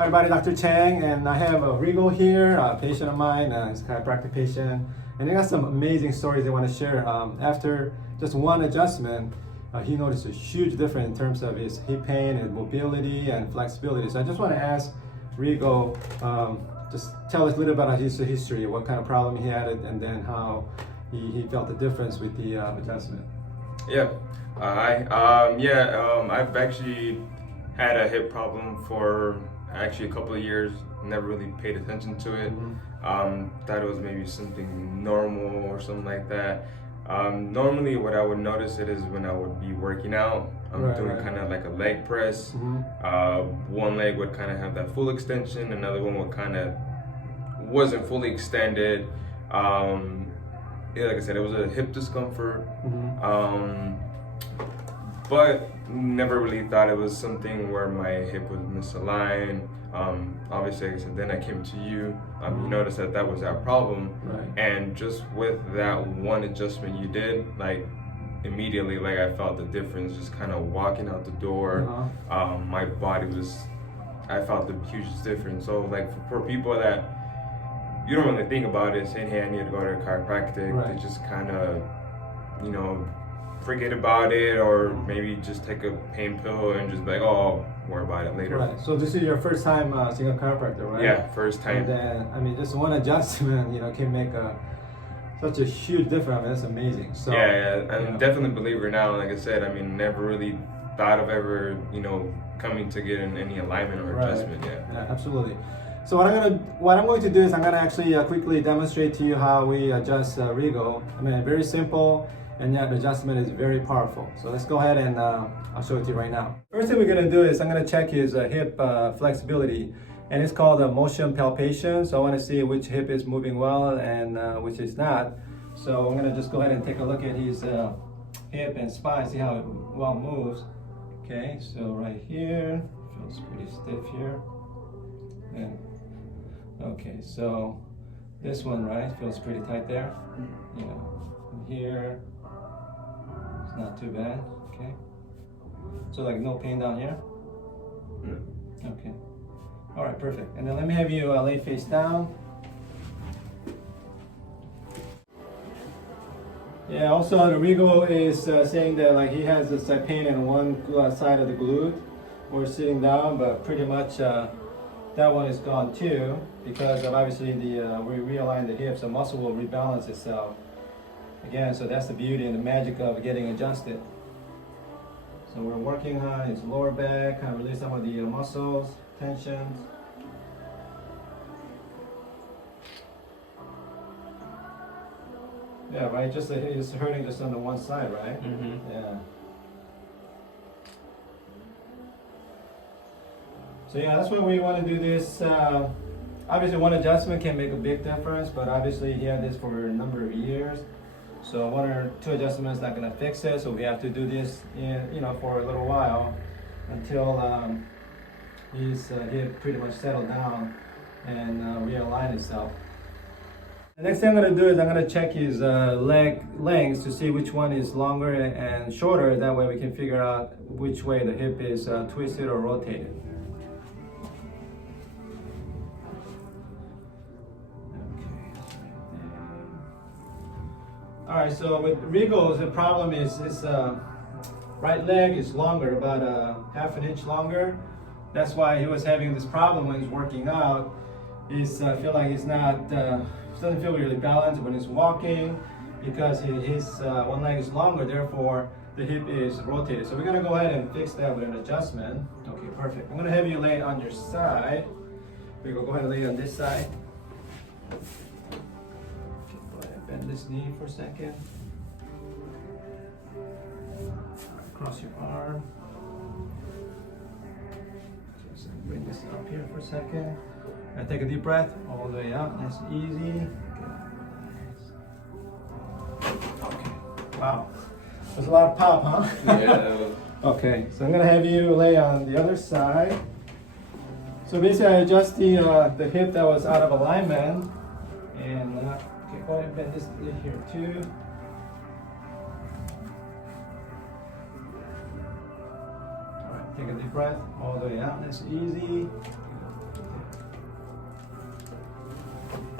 Hi everybody, Dr. Chang, and I have Regal here, a patient of mine, he's a chiropractic patient, and he got some amazing stories they want to share. After just one adjustment, he noticed a huge difference in terms of his hip pain and mobility and flexibility. So I just want to ask Regal, just tell us a little about his history, what kind of problem he had, and then how he felt the difference with the adjustment. Yeah, hi. I've actually had a hip problem for actually a couple of years. Never really paid attention to it. Thought it was maybe something normal or something like that. Normally, what I would notice it is when I would be working out. I'm doing kind of like a leg press. One leg would kind of have that full extension. Another one would kind of wasn't fully extended. Like I said, it was a hip discomfort. But never really thought it was something where my hip was misaligned. Obviously, like I said, then I came to you. You noticed that was our problem. And just with that one adjustment you did, like immediately, like I felt the difference just kind of walking out the door. My body I felt the hugest difference. So like for people that you don't really think about it, saying, hey, I need to go to a chiropractic, they just kind of, forget about it, or maybe just take a pain pill and just be like, oh, I'll worry about it later. Right. So this is your first time seeing a chiropractor, right? Yeah, first time. And then, just one adjustment, can make such a huge difference. That's amazing. So yeah, I'm definitely a believer now. Like I said, never really thought of ever, coming to get in any alignment or adjustment. Yeah, absolutely. So what I'm going to do is I'm gonna actually quickly demonstrate to you how we adjust Regal. Very simple. And yet the adjustment is very powerful. So let's go ahead and I'll show it to you right now. First thing we're gonna do is I'm gonna check his hip flexibility, and it's called a motion palpation. So I wanna see which hip is moving well and which is not. So I'm gonna just go ahead and take a look at his hip and spine, see how it well moves. Okay, so right here, feels pretty stiff here. And okay, so this one, right, feels pretty tight there. Here, it's not too bad, okay? So like no pain down here? Okay. All right, perfect. And then let me have you lay face down. Yeah, also the Regal is saying that like he has this pain in one side of the glute or sitting down, but pretty much that one is gone too, because of obviously we realign the hips, the muscle will rebalance itself. Again, so that's the beauty and the magic of getting adjusted. So we're working on his lower back, kind of release some of the muscles, tensions. Yeah, right, just it's hurting just on the one side, right? Yeah. So yeah, that's why we want to do this. Obviously one adjustment can make a big difference, but obviously he had this for a number of years. So one or two adjustments is not going to fix it. So we have to do this, for a little while until his hip pretty much settled down and realign itself. The next thing I'm going to do is I'm going to check his leg lengths to see which one is longer and shorter. That way we can figure out which way the hip is twisted or rotated. All right, so with Regal, the problem is his right leg is longer, about half an inch longer. That's why he was having this problem when he's working out. He's feel like he's not, doesn't feel really balanced when he's walking, because his one leg is longer, therefore the hip is rotated. So we're gonna go ahead and fix that with an adjustment. Okay, perfect. I'm gonna have you lay on your side. We go ahead and lay on this side. Bend this knee for a second. Cross your arm. Just bring this up here for a second. And take a deep breath all the way out. Nice and easy. Okay. Wow. There's a lot of pop, huh? Yeah. Okay. So I'm gonna have you lay on the other side. So basically, I adjust the hip that was out of alignment, and okay, go ahead and bend this here too. All right, take a deep breath all the way out. That's easy.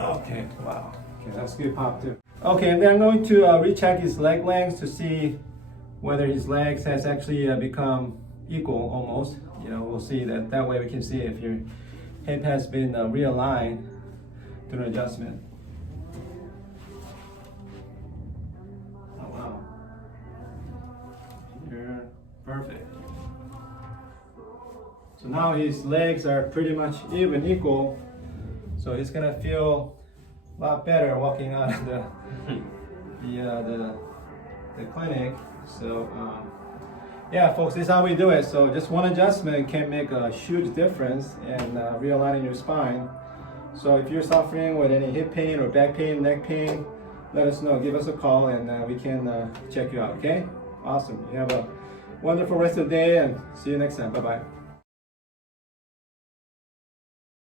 Okay, wow. Okay, that's good pop too. Okay, and then I'm going to recheck his leg length to see whether his legs has actually become equal almost. You know, we'll see that way we can see if your hip has been realigned through an adjustment. Oh wow. You're perfect. So now his legs are pretty much even equal. So he's gonna feel a lot better walking out of the clinic. So yeah, folks, this is how we do it. So just one adjustment can make a huge difference in realigning your spine. So if you're suffering with any hip pain or back pain, neck pain, let us know. Give us a call and we can check you out. Okay? Awesome. You have a wonderful rest of the day and see you next time. Bye bye.